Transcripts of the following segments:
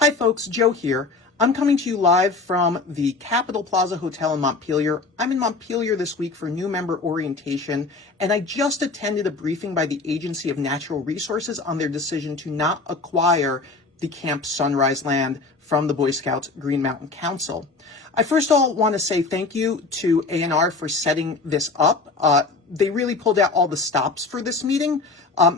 Hi folks, Joe here. I'm coming to you live from the Capitol Plaza Hotel in Montpelier. I'm in Montpelier this week for new member orientation, and I just attended a briefing by the Agency of Natural Resources on their decision to not acquire the Camp Sunrise land from the Boy Scouts Green Mountain Council. I first of all want to say thank you to ANR for setting this up. They really pulled out all the stops for this meeting.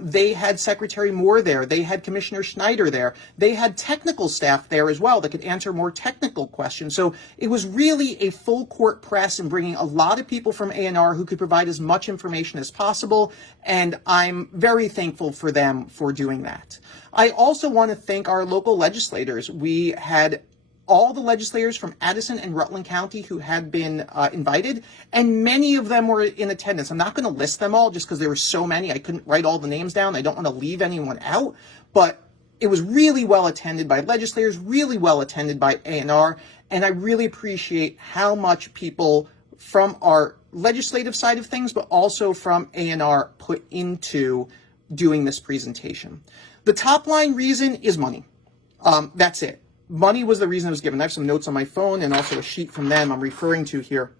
They had Secretary Moore there. They had Commissioner Schneider there. They had technical staff there as well that could answer more technical questions. So it was really a full court press and bringing a lot of people from ANR who could provide as much information as possible. And I'm very thankful for them for doing that. I also want to thank our local legislators. We had all the legislators from Addison and Rutland County who had been invited, and many of them were in attendance. I'm not going to list them all just because there were so many. I couldn't write all the names down. I don't want to leave anyone out, but it was really well attended by legislators, really well attended by ANR, and I really appreciate how much people from our legislative side of things, but also from ANR put into doing this presentation. The top line reason is money. That's it. Money was the reason it was given. I have some notes on my phone and also a sheet from them I'm referring to here.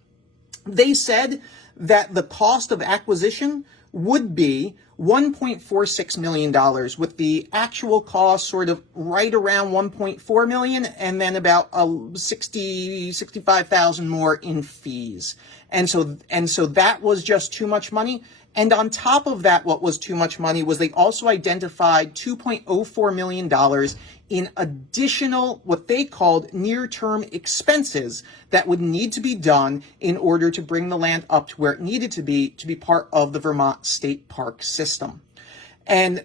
They said that the cost of acquisition would be $1.46 million, with the actual cost sort of right around $1.4 million, and then about $65,000 more in fees. And so that was just too much money. And on top of that, what was too much money was they also identified $2.04 million in additional, what they called near-term expenses that would need to be done in order to bring the land up to where it needed to be part of the Vermont State Park system. And,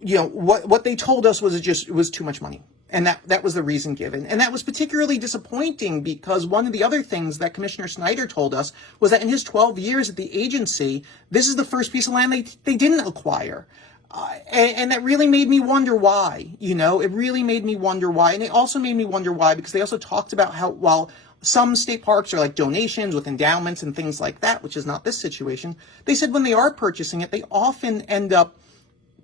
you know, what they told us was it was too much money. And that was the reason given. And that was particularly disappointing because one of the other things that Commissioner Schneider told us was that in his 12 years at the agency, this is the first piece of land they didn't acquire. And that really made me wonder why, you know, it really made me wonder why. And it also made me wonder why because they also talked about how while some state parks are like donations with endowments and things like that, which is not this situation, they said when they are purchasing it, they often end up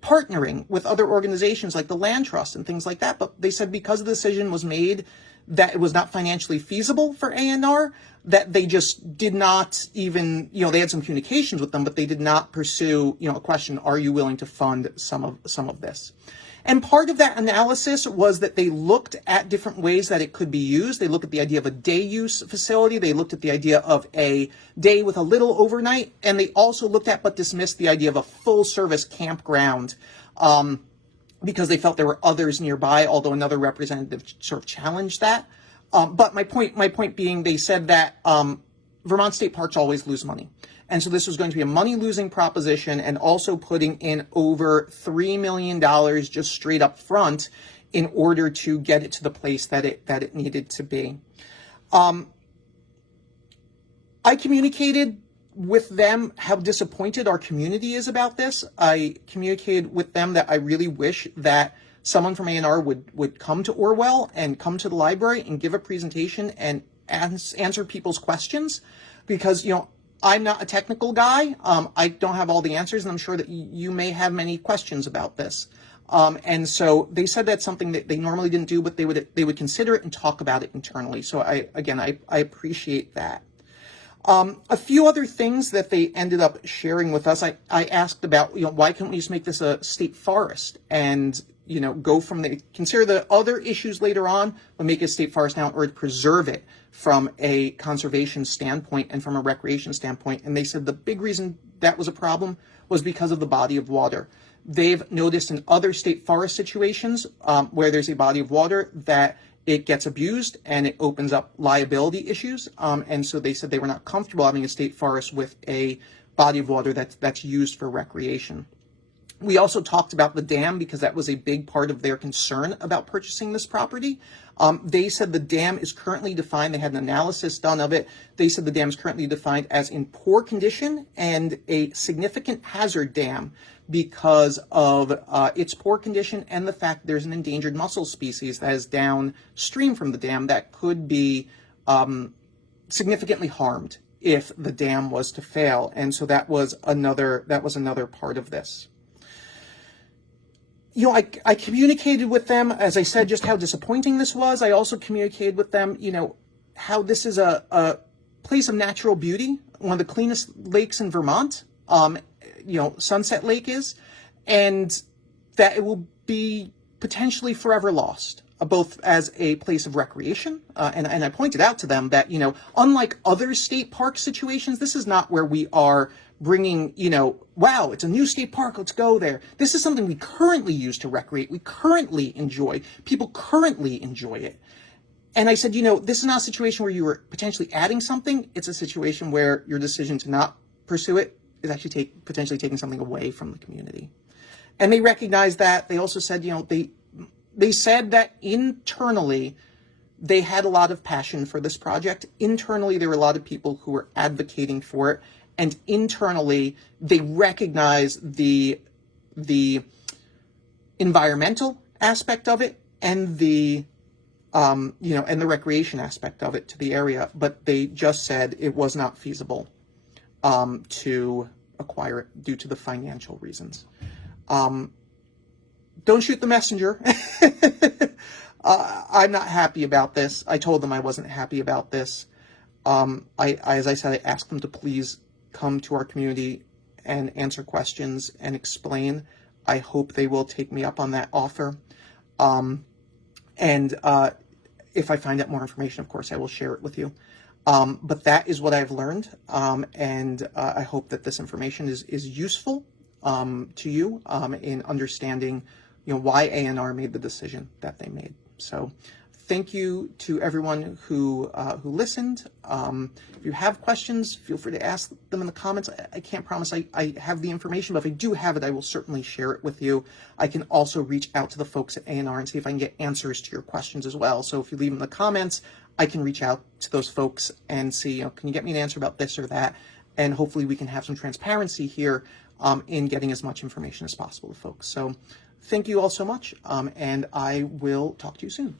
partnering with other organizations like the Land Trust and things like that. But they said because the decision was made that it was not financially feasible for ANR, that they just did not even, you know, they had some communications with them, but they did not pursue, you know, a question, are you willing to fund some of this? And part of that analysis was that they looked at different ways that it could be used. They looked at the idea of a day use facility. They looked at the idea of a day with a little overnight. And they also looked at but dismissed the idea of a full service campground because they felt there were others nearby, although another representative sort of challenged that. But my point being, they said that Vermont state parks always lose money. And so this was going to be a money-losing proposition and also putting in over $3 million just straight up front in order to get it to the place that it needed to be. I communicated with them how disappointed our community is about this. I communicated with them that I really wish that someone from ANR would come to Orwell and come to the library and give a presentation and answer people's questions because, you know, I'm not a technical guy. I don't have all the answers, and I'm sure that you may have many questions about this. And so they said that's something that they normally didn't do, but they would consider it and talk about it internally. So I appreciate that. A few other things that they ended up sharing with us. I asked about, you know, why can't we just make this a state forest and, you know, go from consider the other issues later on, but make it a state forest now in order to preserve it from a conservation standpoint and from a recreation standpoint. And they said the big reason that was a problem was because of the body of water. They've noticed in other state forest situations where there's a body of water that it gets abused and it opens up liability issues. And so they said they were not comfortable having a state forest with a body of water that's used for recreation. We also talked about the dam because that was a big part of their concern about purchasing this property. They said the dam is currently defined. They had an analysis done of it. They said the dam is currently defined as in poor condition and a significant hazard dam because of its poor condition and the fact there's an endangered mussel species that is downstream from the dam that could be significantly harmed if the dam was to fail. And so that was another part of this. I communicated with them, as I said, just how disappointing this was. I also communicated with them, how this is a place of natural beauty, one of the cleanest lakes in Vermont, Sunset Lake is, and that it will be potentially forever lost, both as a place of recreation, and I pointed out to them that, unlike other state park situations, this is not where we are bringing, wow, it's a new state park, let's go there. This is something we currently use to recreate, we currently enjoy, people currently enjoy it. And I said, this is not a situation where you were potentially adding something, it's a situation where your decision to not pursue it is actually potentially taking something away from the community. And they recognized that. They also said, they said that internally, they had a lot of passion for this project. Internally, there were a lot of people who were advocating for it. And internally, they recognize the environmental aspect of it and the and the recreation aspect of it to the area. But they just said it was not feasible to acquire it due to the financial reasons. Don't shoot the messenger. I'm not happy about this. I told them I wasn't happy about this. As I said, I asked them to please come to our community and answer questions and explain. I hope they will take me up on that offer. And if I find out more information, of course, I will share it with you. But that is what I've learned. And I hope that this information is useful to you in understanding, why ANR made the decision that they made. So thank you to everyone who listened. If you have questions, feel free to ask them in the comments. I can't promise I have the information, but if I do have it, I will certainly share it with you. I can also reach out to the folks at ANR and see if I can get answers to your questions as well. So if you leave them in the comments, I can reach out to those folks and see, can you get me an answer about this or that? And hopefully we can have some transparency here in getting as much information as possible to folks. So thank you all so much, and I will talk to you soon.